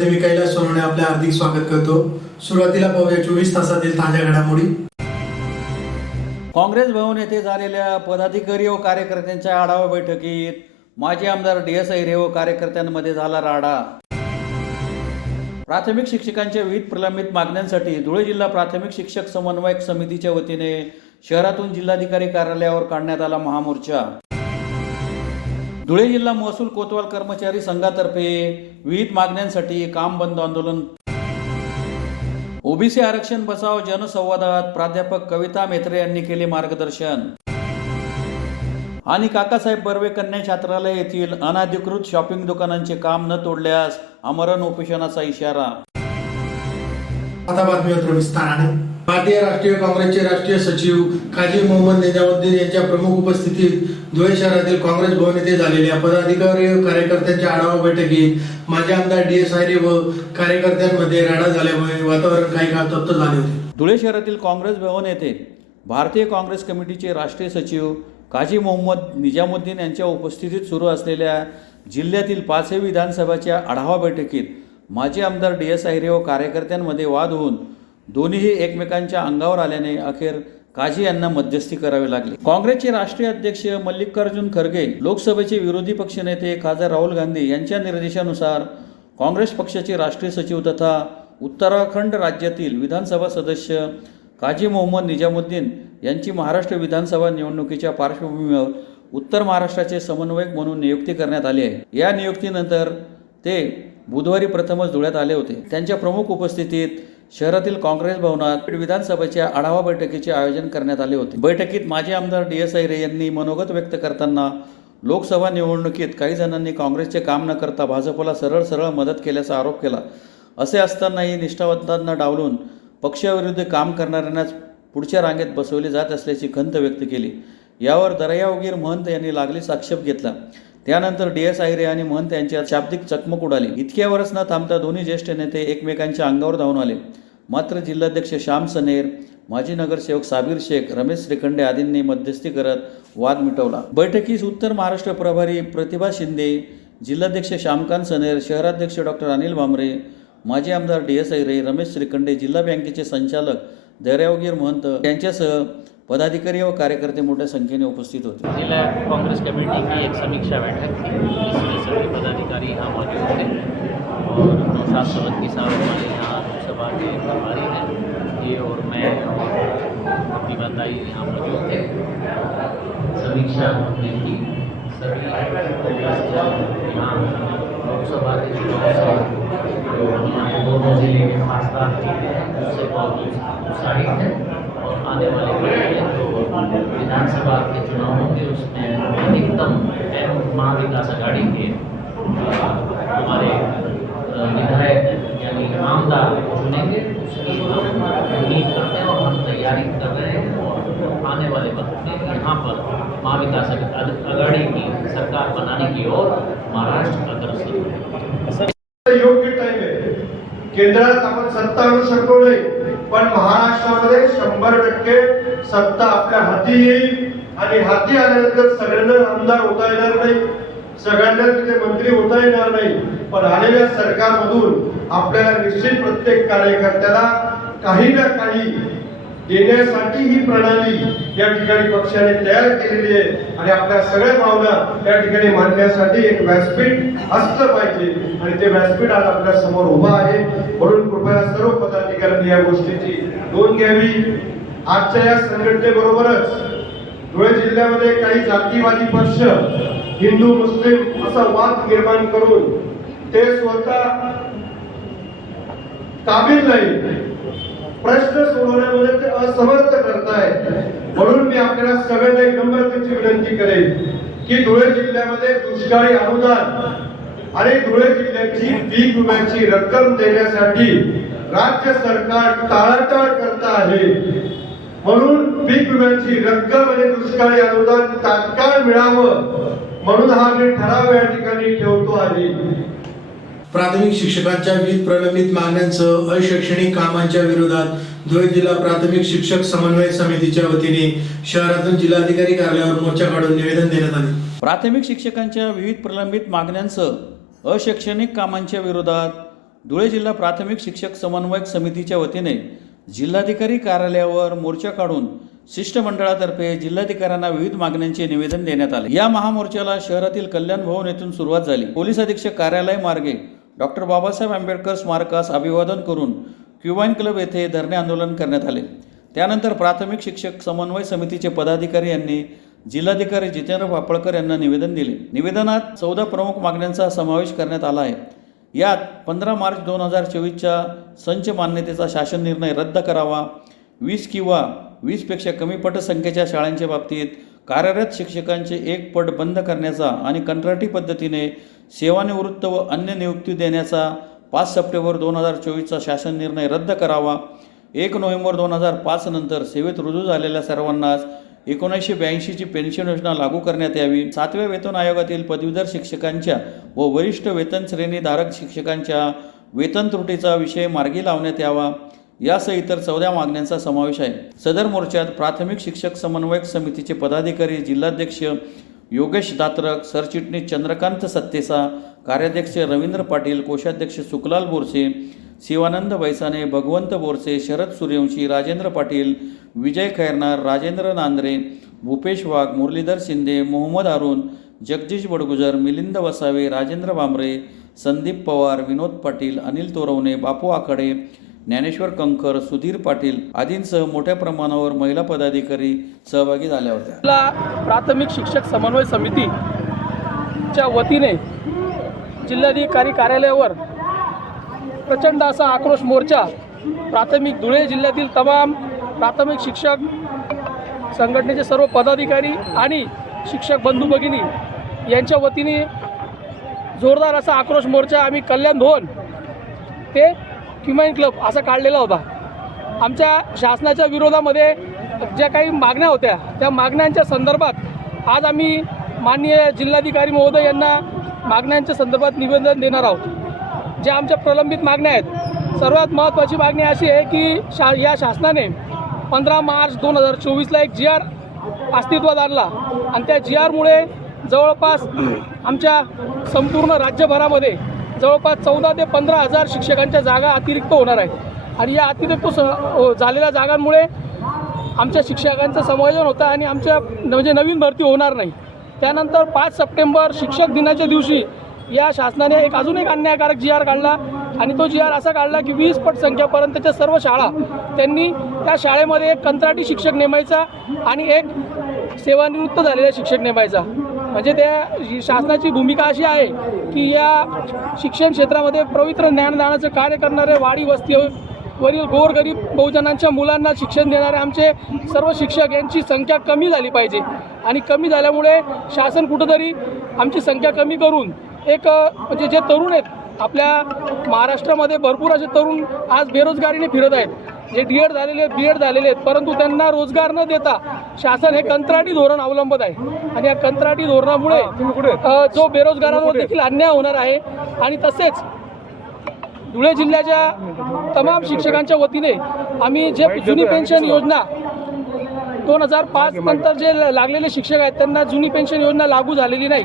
न्यूजमध्ये मी कैलास सोनवणे आपले हार्दिक स्वागत करतो। सुरुवातीला पाहूया 24 तासातील ताज्या घडामोडी। काँग्रेस भवन येथे झालेल्या पदाधिकारी व कार्यकर्त्यांच्या आढावा बैठकीत माजी आमदार DS अहिरे व कार्यकर्त्यांमध्ये झाला राडा। प्राथमिक शिक्षकांच्या विविध प्रलंबित मागण्यांसाठी धुळे जिल्हा प्राथमिक शिक्षक समन्वयक समितीच्या वतीने शहरातून जिल्हाधिकारी कार्यालयावर काढण्यात आला महामोर्चा। धुळे जिल्हा महसूल कोतवाल कर्मचारी संघातर्फे विविध मागण्यांसाठी काम बंद आंदोलन। ओबीसी आरक्षण बचाव जनसंवादात प्राध्यापक कविता मेत्रे यांनी केले मार्गदर्शन। आणि काकासाहेब बर्वे कन्या छात्रालय येथील अनधिकृत शॉपिंग दुकानांचे काम न तोडल्यास आमरण उपोषणाचा इशारा। आता बातमीपत्र विस्ताराने। भारतीय राष्ट्रीय काँग्रेसचे राष्ट्रीय सचिव काजी मोहम्मद निजामुद्दीन यांच्या प्रमुख उपस्थितीत धुळे शहरातील काँग्रेस भवन येथे झालेल्या पदाधिकारी व कार्यकर्त्यांच्या आढावा बैठकीत माजी आमदार DS अहिरे व कार्यकर्त्यांमध्ये राडा झाल्यामुळे वातावरण काही काळ तप्त झाले होते। धुळे शहरातील काँग्रेस भवन येथे भारतीय काँग्रेस कमिटीचे राष्ट्रीय सचिव काजी मोहम्मद निजामुद्दीन यांच्या उपस्थितीत सुरू असलेल्या जिल्ह्यातील 5 विधानसभाच्या आढावा बैठकीत माजी आमदार DS अहिरे व कार्यकर्त्यांमध्ये वाद होऊन दोन्हीही एकमेकांच्या अंगावर आल्याने अखेर काजी यांना मध्यस्थी करावी लागली। काँग्रेसचे राष्ट्रीय अध्यक्ष मल्लिकार्जुन खरगे, लोकसभेचे विरोधी पक्षनेते खासदार राहुल गांधी यांच्या निर्देशानुसार काँग्रेस पक्षाचे राष्ट्रीय सचिव तथा उत्तराखंड राज्यातील विधानसभा सदस्य काजी मोहम्मद निजामुद्दीन यांची महाराष्ट्र विधानसभा निवडणुकीच्या पार्श्वभूमीवर उत्तर महाराष्ट्राचे समन्वयक म्हणून नियुक्ती करण्यात आली आहे। या नियुक्तीनंतर ते बुधवारी प्रथमच धुळ्यात आले होते। त्यांच्या प्रमुख उपस्थितीत शहरातील काँग्रेस भवनात विधानसभेच्या आढावा बैठकीचे आयोजन करण्यात आले होते। बैठकीत माजी आमदार DS अहिरे यांनी मनोगत व्यक्त करताना लोकसभा निवडणुकीत काही जणांनी काँग्रेसचे काम न करता भाजपला सरळ मदत केल्याचा आरोप केला। असे असतानाही निष्ठावंतांना डावलून पक्षाविरुद्ध काम करणाऱ्यांनाच पुढच्या रांगेत बसवले जात असल्याची खंत व्यक्त केली। यावर दर्यावगीर महंत यांनी लागलीच आक्षेप घेतला। त्यानंतर DS अहिरे आणि महंत यांच्यात शाब्दिक चकमक उडाली। इतक्यावरच न थांबता दोन्ही ज्येष्ठ नेते एकमेकांच्या अंगावर धावून आले। मात्र जिल्हाध्यक्ष श्याम सनेर, माजी नगरसेवक साबीर शेख, रमेश श्रीखंडे आदींनी मध्यस्थी करत वाद मिटवला। बैठकीस उत्तर महाराष्ट्र प्रभारी प्रतिभा शिंदे, जिल्हाध्यक्ष श्यामकांत सनेर, शहराध्यक्ष डॉक्टर अनिल भामरे, माजी आमदार DS अहिरे, रमेश श्रीखंडे, जिल्हा बँकेचे संचालक दर्यावगीर महंत यांच्यासह पदाधिकारी व कार्यकर्ते मोठ्या संख्येने उपस्थित होते। जिला कांग्रेस कमेटी की एक समीक्षा बैठक थी, जिसमें सभी पदाधिकारी यहाँ मौजूद थे और 9-7 सदन के साथ हमारे यहाँ लोकसभा के प्रभारी हैं ये और मैं और अपनी बताई यहाँ मौजूद थे। समीक्षा हमने की। सभी यहाँ लोकसभा के चुनाव से जो हमारे दोनों जिले के खासदार जीते हैं उससे बहुत उत्साहित हैं और आने वाले जो विधानसभा के चुनाव होंगे उसमें अधिकतम महाविकास आघाड़ी के हमारे विधायक यानी नामदार चुनेंगे, उसकी हम उम्मीद करते हैं और हम तैयारी कर रहे हैं और आने वाले वक्त में यहाँ पर महाविकास आघाड़ी की सरकार बनाने की ओर महाराष्ट्र अग्रसर है। योग्य टाइम आहे। केंद्रात आपण सत्ता आणू शकलो नाही, पण महाराष्ट्रामध्ये 100% सत्ता आपल्या हाती येईल आणि हाती आल्यानंतर सगळ्यांना आमदार होता येणार नाही, सगळ्यांना तिथे मंत्री होता येणार नाही, पण आलेल्या सरकारमधून आपल्याला निश्चित प्रत्येक कार्यकर्त्याला काही ना काही देण्यासाठी ही प्रणाली या ठिकाणी पक्षाने तयार केलेली आहे आणि आपल्या सगळ्या भावना या ठिकाणी मांडण्यासाठी एक व्यासपीठ असलं पाहिजे आणि ते व्यासपीठ आज आपल्या समोर उभा आहे। म्हणून कृपया सर्व पदाधिकाऱ्यांनी या गोष्टीची नोंद घ्यावी। आजच्या या संघटनेबरोबरच धुळे जिल्ह्यामध्ये काही जातीवादी पक्ष हिंदू मुस्लिम असा वाद निर्माण करून ते स्वतः काबिल नाही, प्रश्न सोडवण्यामध्ये ते असमर्थ करतायत। म्हणून मी आपल्याला सगळ्यांना एक नम्रतेची विनंती करेन की धुळे जिल्ह्यामध्ये दुष्काळी अनुदान आणि धुळे जिल्ह्याची पीक विम्याची रक्कम देण्यासाठी राज्य सरकार टाळाटाळ करत आहे। म्हणून पीक विम्याची रक्कम आणि दुष्काळी अनुदान तात्काळ मिळावं म्हणून हा मी ठराव या ठिकाणी ठेवतो आहे। प्राथमिक शिक्षकांच्या विविध प्रलंबित मागण्यांसह अशैक्षणिक कामांच्या विरोधात धुळे जिल्हा प्राथमिक शिक्षक समन्वय समितीच्या वतीने शहरातून जिल्हाधिकारी कार्यालयावर मोर्चा काढून निवेदन देण्यात आले। प्राथमिक शिक्षकांच्या विविध प्रलंबित मागण्यांसह अशैक्षणिक कामांच्या विरोधात धुळे जिल्हा प्राथमिक शिक्षक समन्वयक समितीच्या वतीने जिल्हाधिकारी कार्यालयावर मोर्चा काढून शिष्टमंडळातर्फे जिल्हाधिकाऱ्यांना विविध मागण्यांचे निवेदन देण्यात आले। या महामोर्चाला शहरातील कल्याण भवन येथून सुरुवात झाली। पोलीस अधीक्षक कार्यालय मार्गे डॉक्टर बाबासाहेब आंबेडकर स्मारकास अभिवादन करून क्युबाईन क्लब येथे धरणे आंदोलन करण्यात आले। त्यानंतर प्राथमिक शिक्षक समन्वय समितीचे पदाधिकारी यांनी जिल्हाधिकारी जितेंद्र पापळकर यांना निवेदन दिले। निवेदनात 14 प्रमुख मागण्यांचा समावेश करण्यात आला आहे। यात 15 मार्च 2024च्या संच मान्यतेचा शासन निर्णय रद्द करावा, 20 किंवा 20 पेक्षा कमी पटसंख्येच्या शाळांच्या बाबतीत कार्यरत शिक्षकांचे एक पट बंद करण्याचा आणि कंत्राटी पद्धतीने सेवानिवृत्त व अन्य नियुक्ती देण्याचा 5 सप्टेंबर 2024चा शासन निर्णय रद्द करावा, 1 नोव्हेंबर 2005 नंतर सेवेत रुजू झालेल्या सर्वांनाच 1982ची पेन्शन योजना लागू करण्यात यावी, 7व्या वेतन आयोगातील पदवीधर शिक्षकांच्या व वरिष्ठ वेतन श्रेणीधारक शिक्षकांच्या वेतन त्रुटीचा विषय मार्गी लावण्यात यावा, यासह इतर 14 मागण्यांचा समावेश आहे। सदर मोर्चात प्राथमिक शिक्षक समन्वयक समितीचे पदाधिकारी, जिल्हाध्यक्ष योगेश दात्रक, सरचिटणीस चंद्रकांत सत्तेसा, कार्याध्यक्ष रवींद्र पाटील, कोषाध्यक्ष सुखलाल बोरसे, शिवानंद बैसाने, भगवंत बोरसे, शरद सूर्यवंशी, राजेंद्र पाटील, विजय खैरनार, राजेंद्र नांद्रे, भूपेश वाघ, मुरलीधर शिंदे, मोहम्मद हारून, जगदीश बडगुजर, मिलिंद वसावे, राजेंद्र बांबरे, संदीप पवार, विनोद पाटील, अनिल तोरवणे, बापू आखाडे, ज्ञानेश्वर कंकर, सुधीर पाटील आदींसह मोठ्या प्रमाणावर महिला पदाधिकारी सहभागी झाल्या होत्या। प्राथमिक शिक्षक समन्वय समितीच्या वतीने जिल्हाधिकारी कार्यालयावर प्रचंड असा आक्रोश मोर्चा प्राथमिक धुळे जिल्ह्यातील तमाम प्राथमिक शिक्षक संघटनेचे सर्व पदाधिकारी आणि शिक्षक बंधू भगिनी यांच्या वतीने जोरदार असा आक्रोश मोर्चा आम्ही कल्याण भवन ते क्युबाईन क्लब असा काढलेला होता। आमच्या शासनाच्या विरोधामध्ये ज्या काही मागण्या होत्या त्या मागण्यांच्या संदर्भात आज आम्ही माननीय जिल्हाधिकारी महोदय यांना मागण्यांच्या संदर्भात निवेदन देणार आहोत। ज्या आमच्या प्रलंबित मागण्या आहेत, सर्वात महत्त्वाची मागणी अशी आहे की या शासनाने 15 मार्च 2024ला एक GR अस्तित्वात आणला आणि त्या GRमुळे जवळपास आमच्या संपूर्ण राज्यभरामध्ये जवळपास 14 ते 15 हजार शिक्षकांच्या जागा अतिरिक्त होणार आहेत आणि या अतिरिक्त झालेल्या जागांमुळे आमच्या शिक्षकांचं समायोजन होतं आणि आमच्या म्हणजे नवीन भरती होणार नाही। त्यानंतर 5 सप्टेंबर शिक्षक दिनाच्या दिवशी या शासनाने अजून एक अन्यायकारक GR काढला आणि तो GR असा काढला की 20 पट संख्येपर्यंतच्या सर्व शाळा त्यांनी त्या शाळेमध्ये एक कंत्राटी शिक्षक नेमायचा आणि एक सेवानिवृत्त झालेला शिक्षक नेमायचा। म्हणजे त्या शासनाची भूमिका अशी आहे की या शिक्षण क्षेत्रामध्ये पवित्र ज्ञानदानाचं कार्य करणारे वाडी वस्तीवरील गोरगरीब बहुजनांच्या मुलांना शिक्षण देणारे आमचे सर्व शिक्षक यांची संख्या कमी झाली पाहिजे आणि कमी झाल्यामुळे शासन कुठंतरी आमची संख्या कमी करून एक म्हणजे जे तरुण आहेत आपल्या महाराष्ट्रामध्ये भरपूर असे तरुण आज बेरोजगारीने फिरत आहेत, जे D.Ed झालेले B.Ed झालेले आहेत, परंतु त्यांना रोजगार न देता शासन हे कंत्राटी धोरण अवलंबत आहे आणि या कंत्राटी धोरणामुळे जो बेरोजगारांवर देखील अन्याय होणार आहे। आणि तसेच धुळे जिल्ह्याच्या तमाम शिक्षकांच्या वतीने आम्ही जे जुनी पेन्शन योजना 2005 नंतर जे लागलेले शिक्षक आहेत त्यांना जुनी पेन्शन योजना लागू झालेली नाही,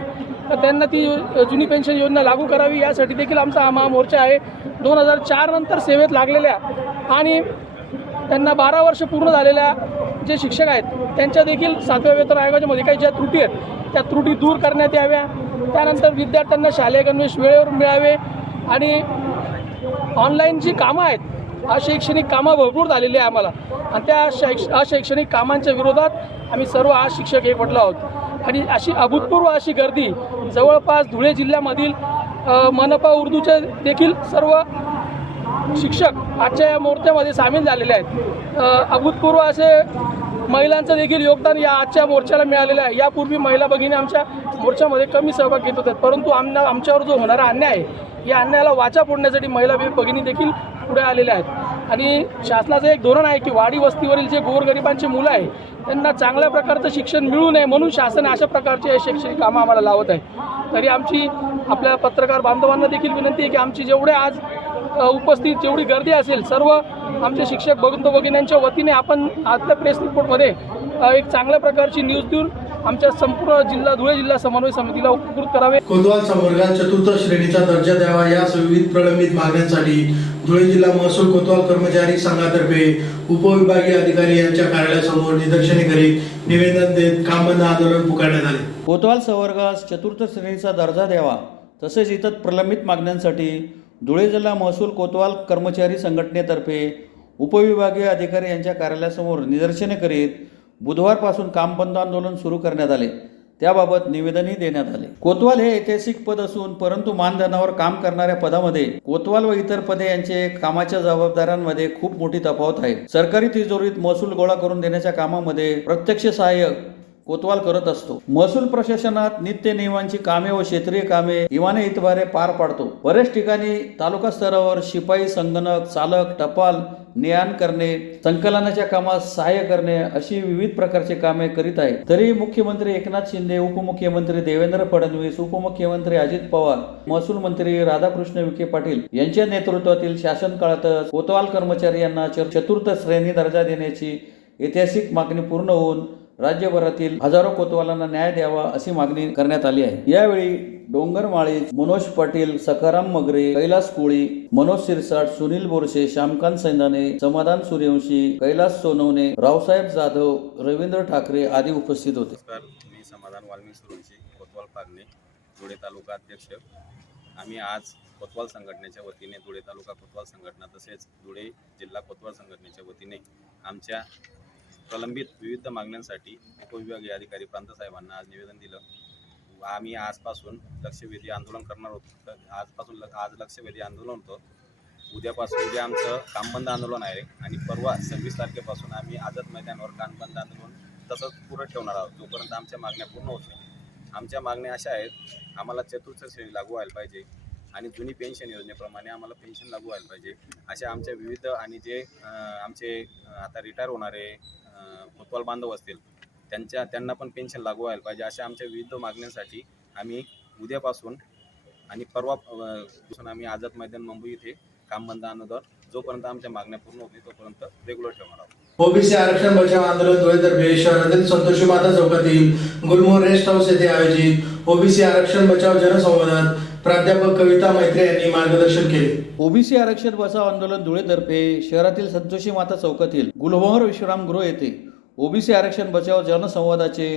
तर त्यांना ती जुनी पेन्शन योजना लागू करावी यासाठी देखील आमचा हा महामोर्चा आहे। 2004 नंतर सेवेत लागलेल्या आणि त्यांना 12 वर्ष पूर्ण झालेल्या जे शिक्षक आहेत त्यांच्या देखील 7व्या वेतन आयोगाच्या मध्ये काही ज्या त्रुटी आहेत त्या त्रुटी दूर करण्यात याव्या। त्यानंतर विद्यार्थ्यांना शालेय गणवेश वेळेवर मिळावे आणि ऑनलाईन जी कामं आहेत अशैक्षणिक कामं भरपूर झालेली आहे आम्हाला आणि त्या अशैक्षणिक कामांच्या विरोधात आम्ही सर्व आज शिक्षक एकवटलो आहोत आणि अशी अभूतपूर्व अशी गर्दी जवळपास धुळे जिल्ह्यामधील मनपा उर्दूचे देखील सर्व शिक्षक आजच्या या मोर्चामध्ये सामील झालेले आहेत। अभूतपूर्व असे महिलांचं देखील योगदान या आजच्या मोर्चाला मिळालेलं आहे। यापूर्वी महिला भगिनी आमच्या मोर्चामध्ये कमी सहभाग घेत होत्या, परंतु आमच्यावर जो होणारा अन्याय आहे या अन्यायाला वाचा फोडण्यासाठी महिला भगिनी देखील पुढे आलेल्या आहेत आणि शासनाचं एक धोरण आहे की वाडी वस्तीवरील जे गोरगरिबांची मुलं आहे त्यांना चांगल्या प्रकारचं शिक्षण मिळू नये म्हणून शासन अशा प्रकारचे शैक्षणिक कामं आम्हाला लावत आहे। तरी आमची आपल्या पत्रकार बांधवांना देखील विनंती आहे की आमची जेवढे आज उपस्थित जेवढी गर्दी असेल सर्व आमचे शिक्षक बंधू भगिनींच्या वतीने आपण आपल्या प्रेस रिपोर्टमध्ये एक चांगल्या प्रकारची न्यूज देऊन आमच्या संपूर्ण धुळे जिल्हा समन्वय समितीला उपकृत करावे. कोतवाल संवर्गात चतुर्थ श्रेणीचा दर्जा द्यावा या विविध प्रलंबित मागण्यांसाठी धुळे जिल्हा महसूल कोतवाल कर्मचारी संघातर्फे उपविभागीय अधिकारी यांच्या कार्यालयासमोर निदर्शने करीत निवेदन देत काम बंद आंदोलन पुकारण्यात आले. कोतवाल संवर्गास चतुर्थ श्रेणीचा दर्जा द्यावा तसेच इतर प्रलंबित मागण्यांसाठी धुळे जिल्हा महसूल कोतवाल कर्मचारी संघटनेतर्फे उपविभागीय अधिकारी यांच्या कार्यालयासमोर निदर्शने करीत बुधवारपासून काम बंद आंदोलन सुरू करण्यात आले. त्याबाबत निवेदनही देण्यात आले. कोतवाल हे ऐतिहासिक पद असून परंतु मानधनावर काम करणाऱ्या पदामध्ये कोतवाल व इतर पदे यांचे कामाच्या जबाबदाऱ्यांमध्ये खूप मोठी तफावत आहे. सरकारी तिजोरीत महसूल गोळा करून देण्याच्या कामामध्ये प्रत्यक्ष सहाय्य कोतवाल करत असतो. महसूल प्रशासनात नित्य नियमांची कामे व क्षेत्रीय कामे इवाने इतबारे पार पाडतो. बऱ्याच ठिकाणी तालुका स्तरावर शिपाई, संगणक चालक, टपाल ने-आण करणे, संकलनाच्या कामात सहाय्य करणे अशी विविध प्रकारचे कामे करीत आहे. तरी मुख्यमंत्री एकनाथ शिंदे, उपमुख्यमंत्री देवेंद्र फडणवीस, उपमुख्यमंत्री अजित पवार, महसूल मंत्री राधाकृष्ण विखे पाटील यांच्या नेतृत्वातील शासन काळातच कोतवाल कर्मचारी यांना चतुर्थ श्रेणी दर्जा देण्याची ऐतिहासिक मागणी पूर्ण होऊन राज्यभरातील हजारो कोतवालांना न्याय द्यावा अशी मागणी करण्यात आली आहे. यावेळी डोंगर माळी, मनोज पाटील, सखाराम मगरे, कैलास कोळी, मनोज सिरसाट, सुनील बोरसे, श्यामकांत सैंदाने, समाधान सूर्यवंशी, कैलास सोनवणे, रावसाहेब जाधव, रवींद्र ठाकरे आदी उपस्थित होते. मी समाधान वाल्मिक सूर्यवंशी, कोतवाल पागणे, धुळे तालुका अध्यक्ष. आम्ही आज कोतवाल संघटनेच्या वतीने, धुळे तालुका कोतवाल संघटना तसेच धुळे जिल्हा कोतवाल संघटनेच्या वतीने आमच्या प्रलंबित विविध मागण्यांसाठी उपविभागीय अधिकारी प्रांत साहेबांना आज निवेदन दिलं. आम्ही आजपासून लक्षवेधी आंदोलन करणार होतो. आज लक्षवेधी आंदोलन होतं. उद्या आमचं कामबंद आंदोलन आहे आणि परवा 26 तारखेपासून आम्ही आझाद मैदानावर कामबंद आंदोलन तसंच पुढे ठेवणार आहोत जोपर्यंत आमच्या मागण्या पूर्ण होत नाही. आमच्या मागण्या अशा आहेत, आम्हाला चतुर्थ श्रेणी लागू व्हायला पाहिजे आणि जुनी पेन्शन योजनेप्रमाणे आम्हाला पेन्शन लागू व्हायला पाहिजे. अशा आमच्या विविध आणि जे आमचे आता रिटायर होणारे कोतवाल बांधव असतील त्यांना पण पेन्शन लागू व्हायला पाहिजे. अशा आमच्या विविध मागण्यांसाठी आम्ही उद्यापासून आणि परवापासून आम्ही आझाद मैदान मुंबई येथे काम बंद आंदोलन जोपर्यंत आमच्या मागण्या पूर्ण होत नाही तोपर्यंत रेग्युलर ठेवणार आहोत. ओबीसी आरक्षण बचाव आंदोलन धुळेतर्फे शहरातील संतोषी माता चौकातील गुलमोहर रेस्ट हाऊस येथे आयोजित ओबीसी आरक्षण बचाव जनसंवादात प्राध्यापक कविता मैत्रे यांनी मार्गदर्शन केले. ओबीसी आरक्षण बचाव आंदोलन धुळेतर्फे शहरातील संतोषी माता चौकातील गुलमोहर विश्रामगृह येथे ओबीसी आरक्षण बचाव जनसंवादाचे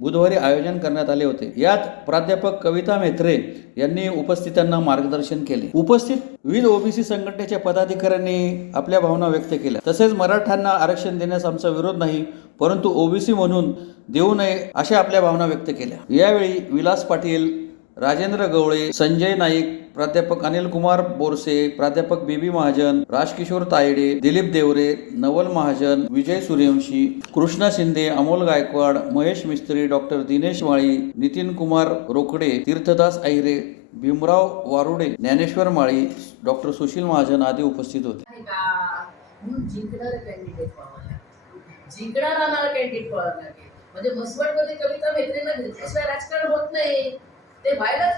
बुधवारी आयोजन करण्यात आले होते. यात प्राध्यापक कविता मैत्रे यांनी उपस्थितांना मार्गदर्शन केले. उपस्थित विविध ओबीसी संघटनेच्या पदाधिकाऱ्यांनी आपल्या भावना व्यक्त केल्या. तसेच मराठ्यांना आरक्षण देण्यास आमचा विरोध नाही, परंतु ओबीसी म्हणून देऊ नये अशा आपल्या भावना व्यक्त केल्या. यावेळी विलास पाटील, राजेंद्र गवळे, संजय नाईक, प्राध्यापक अनिल कुमार बोरसे, प्राध्यापक बीबी महाजन, राजकिशोर तायडे, दिलीप देवरे, नवल महाजन, विजय सूर्यवंशी, कृष्णा शिंदे, अमोल गायकवाड, महेश मिस्त्री, डॉक्टर दिनेश माळी, नितीन कुमार रोकडे, तीर्थदास ऐरे, भीमराव वारुडे, ज्ञानेश्वर माळी, डॉक्टर सुशील महाजन आदी उपस्थित होते. जिंकणारा कॅन्डिडेट व्हावं लागेल. म्हणजे मसवडमध्ये कविता मैत्रीला घेतल्याशिवाय राजकारण होत नाही. ते व्हायला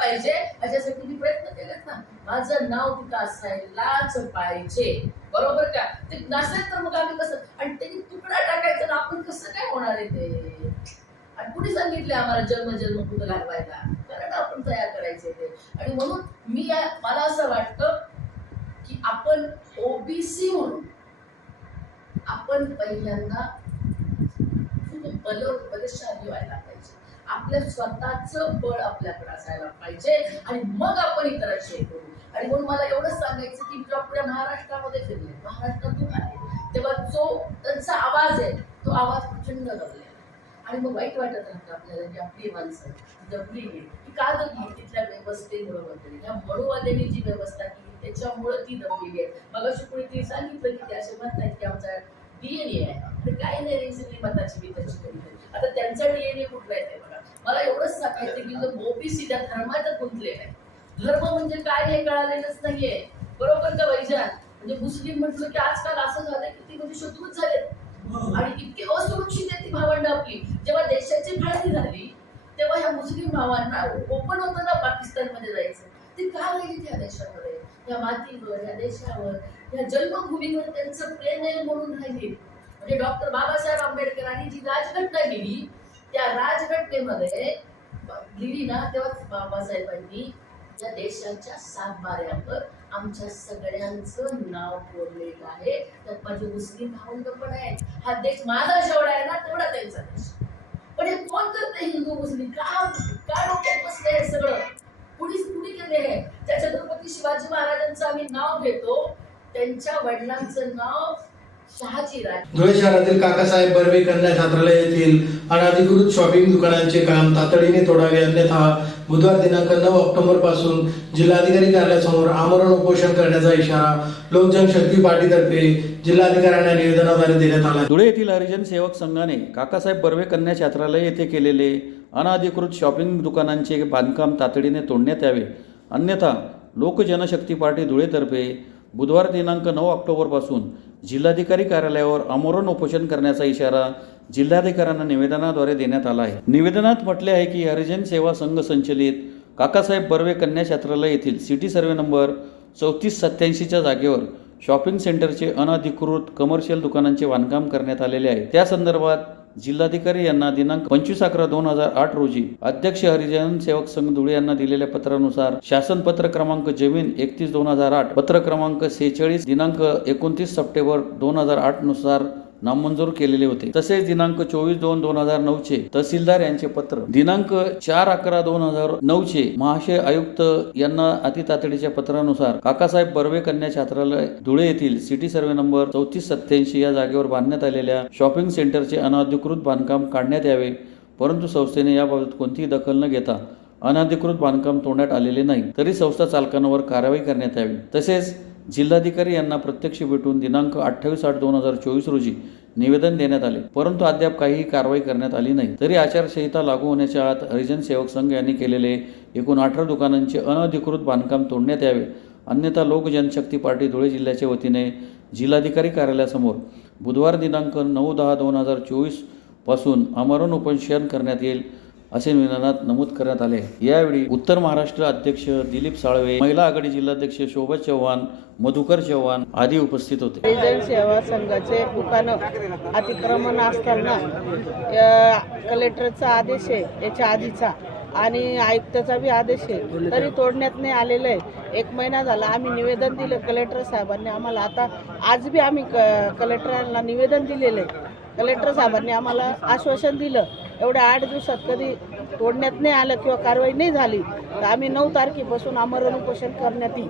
पाहिजे अशासाठी मी प्रयत्न केलेत ना. माझं नाव तिथं असायलाच पाहिजे, बरोबर का? ते नसेल तर मग आम्ही कसं, आणि त्यांनी तुकडा टाकायचा ना, आपण कसं काय होणार आहे ते? आणि कुणी सांगितले आम्हाला जन्म कुठं घालवायला? कारण आपण तयार करायचे ते. आणि म्हणून मला असं वाटतं की आपण ओबीसी म्हणून आपण पहिल्यांदा बलशाली व्हायला पाहिजे. आपल्या स्वतःचं बळ आपल्याकडे असायला पाहिजे आणि मग आपण इतरांशी करू. आणि म्हणून मला एवढंच सांगायचं की आपल्या महाराष्ट्रामध्ये फिरले, महाराष्ट्रातून आले, तेव्हा जो त्यांचा आवाज आहे तो आवाज प्रचंड दबलेला आणि मग वाईट वाटत राहतं आपल्याला की आपली माणसं दबली गेली की का दबली? तिथल्या व्यवस्थेमुळे बदलली. ह्या मडूवाद्यांनी जी व्यवस्था केली त्याच्यामुळे ती दबलेली आहे. मग अशी कोणीतरी सांगितलं की ते असे म्हणतात की आमचा डीएनए आहे, तर काय नाही सगळी मताची बिताची कधी. आता त्यांचा डीएनए कुठला आहे ते बघा. मला एवढंच सांगायचं की ओबीसी त्या धर्मात गुंतले नाही. धर्म म्हणजे काय हे कळालेलंच नाहीये, बरोबर का वैजान? म्हणजे मुस्लिम म्हटलं की आजकाल असं झालंय की ती म्हणजे शत्रूच झाले आणि इतकी असुरक्षित आहे ती भावंड आपली. जेव्हा देशाची फाळणी झाली तेव्हा ह्या मुस्लिम भावांना ओपन होतं ना पाकिस्तानमध्ये जायचं, ते का गेली त्या देशामध्ये, या मातीवर, या देशावर, या जन्मभूमीवर त्यांचं प्रेम आहे म्हणून राहिली. म्हणजे डॉक्टर बाबासाहेब आंबेडकरांनी जी राजघटना केली त्या राजघटनेमध्ये लिहिली ना, तेव्हा बाबासाहेबांनी या देशाच्या 7 बाऱ्यावर आमच्या सगळ्यांचं नाव कोरलेलं आहे. त्यात माझे मुस्लिम भावंड पण आहेत. हा देश माझा जेवढा आहे ना तेवढा त्यांचा देश. पण हे कोण करते? हिंदू मुस्लिम का डोक्यात बसले हे सगळं? कुणी केले हे? त्या छत्रपती शिवाजी महाराजांचं आम्ही नाव घेतो, त्यांच्या वडिलांचं नाव शहाजीराजे. धुळे शहरातील काकासाहेब बर्वे कन्या छात्रालय येथील अनधिकृत शॉपिंग दुकानांचे काम तातडीने तोडावे, अन्यथा बुधवार दिनांक 9 ऑक्टोबर पासून जिल्हाधिकारी कार्यालयासमोर आमरण उपोषण करण्याचा इशारा लोक जनशक्ती पार्टीतर्फे जिल्हाधिकाऱ्यांना निवेदनाद्वारे देण्यात आला. धुळे येथील हरिजन सेवक संघाने काकासाहेब बर्वे कन्या छात्रालय येथे केलेले अनधिकृत शॉपिंग दुकानांचे बांधकाम तातडीने तोडण्यात यावे, अन्यथा लोक जनशक्ती पार्टी धुळेतर्फे बुधवार दिनांक 9 ऑक्टोबरपासून जिल्हाधिकारी कार्यालयावर आमरण उपोषण करण्याचा इशारा जिल्हाधिकाऱ्यांना निवेदनाद्वारे देण्यात आला आहे. निवेदनात म्हटले आहे की हरिजन सेवा संघ संचलित काकासाहेब बर्वे कन्या छात्रालय येथील सिटी सर्वे नंबर 3487च्या जागेवर शॉपिंग सेंटरचे अनधिकृत कमर्शियल दुकानांचे बांधकाम करण्यात आलेले आहे. त्या संदर्भात जिल्हाधिकारी यांना दिनांक 25/11/2008 रोजी अध्यक्ष हरिजन सेवक संघ धुळे यांना दिलेल्या पत्रानुसार शासन पत्र क्रमांक जमीन 31/2008 पत्र क्रमांक 46 दिनांक 29 सप्टेंबर 2008 नुसार नामंजूर केलेले होते. तसेच दिनांक 24/2/2009 चे तहसीलदार यांचे पत्र दिनांक 4/11/2009 चे महाशय आयुक्त यांना अतितातडीच्या पत्रानुसार काकासाहेब बर्वे कन्या छात्रालय धुळे येथील सिटी सर्वे नंबर 3487 या जागेवर बांधण्यात आलेल्या शॉपिंग सेंटरचे अनधिकृत बांधकाम काढण्यात यावे, परंतु संस्थेने याबाबत कोणतीही दखल न घेता अनधिकृत बांधकाम तोडण्यात आलेले नाही, तरी संस्था चालकांवर कारवाई करण्यात यावी. तसेच जिल्हाधिकारी यांना प्रत्यक्ष भेटून दिनांक 28/8/2024 रोजी निवेदन देण्यात आले, परंतु अद्याप काहीही कारवाई करण्यात आली नाही. तरी आचारसंहिता लागू होण्याच्या आत हरिजन सेवक संघ यांनी केलेले एकूण 18 दुकानांचे अनधिकृत बांधकाम तोडण्यात यावे, अन्यथा लोक जनशक्ती पार्टी धुळे जिल्ह्याच्या वतीने जिल्हाधिकारी कार्यालयासमोर बुधवार दिनांक 9/10/2024 पासून आमरण उपोषण करण्यात येईल, असे निवेदनात नमूद करण्यात आले. यावेळी उत्तर महाराष्ट्र अध्यक्ष दिलीप साळवे, महिला आघाडी जिल्हाध्यक्ष शोभा चव्हाण, मधुकर चव्हाण आदी उपस्थित होते. हरिजन सेवा संघाचे दुकानं अतिक्रमण असताना कलेक्टरचा आदेश आहे, याच्या आधीचा आणि आयुक्ताचा बी आदेश आहे, तरी तोडण्यात नाही आलेलं आहे. 1 महिना झाला आम्ही निवेदन दिलं कलेक्टर साहेबांनी आम्हाला. आता आज बी आम्ही कलेक्टरांना निवेदन दिलेलं आहे. कलेक्टर साहेबांनी आम्हाला आश्वासन दिलं एवढ्या 8 दिवसात कधी तोडण्यात नाही आलं किंवा कारवाई नाही झाली तर आम्ही 9 तारखेपासून आमरण उपोषण करण्यात येईल,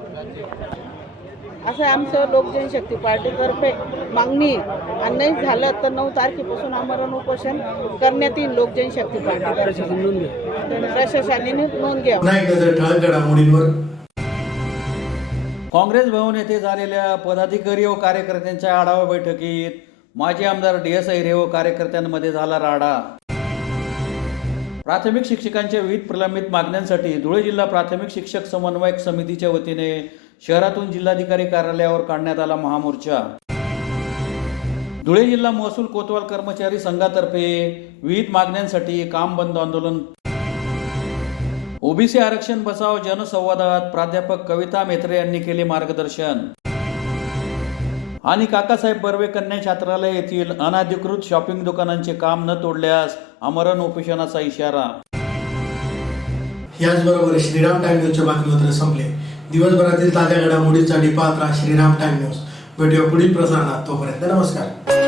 असं आमचं लोक जनशक्ती पार्टीतर्फे मागणी आहे. आणि नाही झालं तर 9 तारखेपासून आमरण उपोषण करण्यात येईल लोक जनशक्ती पार्टी प्रशासनाने नोंद घ्यावी. काँग्रेस भवन येथे झालेल्या पदाधिकारी व कार्यकर्त्यांच्या आढावा बैठकीत माजी आमदार DS अहिरे व कार्यकर्त्यांमध्ये झाला राडा. प्राथमिक शिक्षकांच्या विविध प्रलंबित मागण्यांसाठी धुळे जिल्हा प्राथमिक शिक्षक समन्वयक समितीच्या वतीने शहरातून जिल्हाधिकारी कार्यालयावर काढण्यात आला महामोर्चा. धुळे जिल्हा महसूल कोतवाल कर्मचारी संघातर्फे विविध मागण्यांसाठी काम बंद आंदोलन. ओबीसी आरक्षण बचाव जनसंवादात प्राध्यापक कविता मेत्रे यांनी केले मार्गदर्शन. आणि काकासाहेब बर्वे कन्या छात्रालय येथील अनधिकृत शॉपिंग दुकानांचे काम न तोडल्यास आमरण उपोषणाचा इशारा. याचबरोबर श्रीराम टाइम न्यूजचे बातमीपत्र संपले. दिवसभरातील ताज्या घडामोडींसाठी पाहत राहा श्रीराम टाइम न्यूज. भेटूया पुढील प्रसारणात. तोपर्यंत नमस्कार.